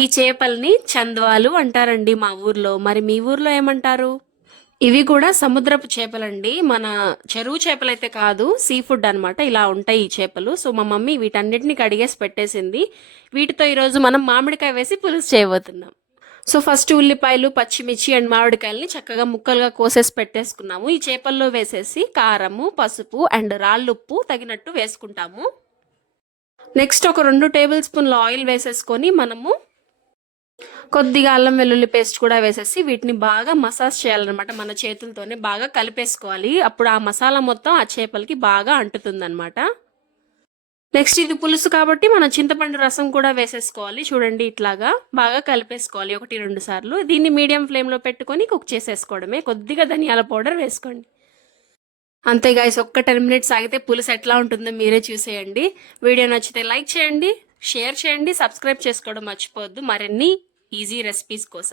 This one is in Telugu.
ఈ చేపల్ని చంద్వాలు అంటారండి మా ఊర్లో. మరి మీ ఊర్లో ఏమంటారు? ఇవి కూడా సముద్రపు చేపలండి. మన చెరువు చేపలైతే కాదు, సీ ఫుడ్ అన్నమాట. ఇలా ఉంటాయి ఈ చేపలు. సో మా మమ్మీ వీటన్నిటిని కడిగేసి పెట్టేసింది. వీటితో ఈరోజు మనం మామిడికాయ వేసి పులుసు చేయబోతున్నాం. సో ఫస్ట్ ఉల్లిపాయలు, పచ్చిమిర్చి అండ్ మామిడికాయలని చక్కగా ముక్కలుగా కోసేసి పెట్టేసుకున్నాము. ఈ చేపల్లో వేసేసి కారము, పసుపు అండ్ రాళ్ళుప్పు తగినట్టు వేసుకుంటాము. నెక్స్ట్ ఒక 2 టేబుల్ స్పూన్ల ఆయిల్ వేసేసుకొని మనము కొద్దిగా అల్లం వెల్లుల్లి పేస్ట్ కూడా వేసేసి వీటిని బాగా మసాజ్ చేయాలన్నమాట. మన చేతులతోనే బాగా కలిపేసుకోవాలి. అప్పుడు ఆ మసాలా మొత్తం ఆ చేపలకి బాగా అంటుతుందన్నమాట. నెక్స్ట్ ఇది పులుసు కాబట్టి మనం చింతపండు రసం కూడా వేసేసుకోవాలి. చూడండి ఇట్లాగా బాగా కలిపేసుకోవాలి 1-2 సార్లు. దీన్ని మీడియం ఫ్లేమ్లో పెట్టుకొని కుక్ చేసేసుకోవడమే. కొద్దిగా ధనియాల పౌడర్ వేసుకోండి. అంతే గైస్, ఒక్క 10 మినిట్స్ ఆగితే పులుసు ఎట్లా ఉంటుందో మీరే చూసేయండి. వీడియో నచ్చితే లైక్ చేయండి, షేర్ చేయండి, సబ్స్క్రైబ్ చేసుకోవడం మర్చిపోవద్దు మరిన్ని ఈజీ రెసిపీస్ కోసం.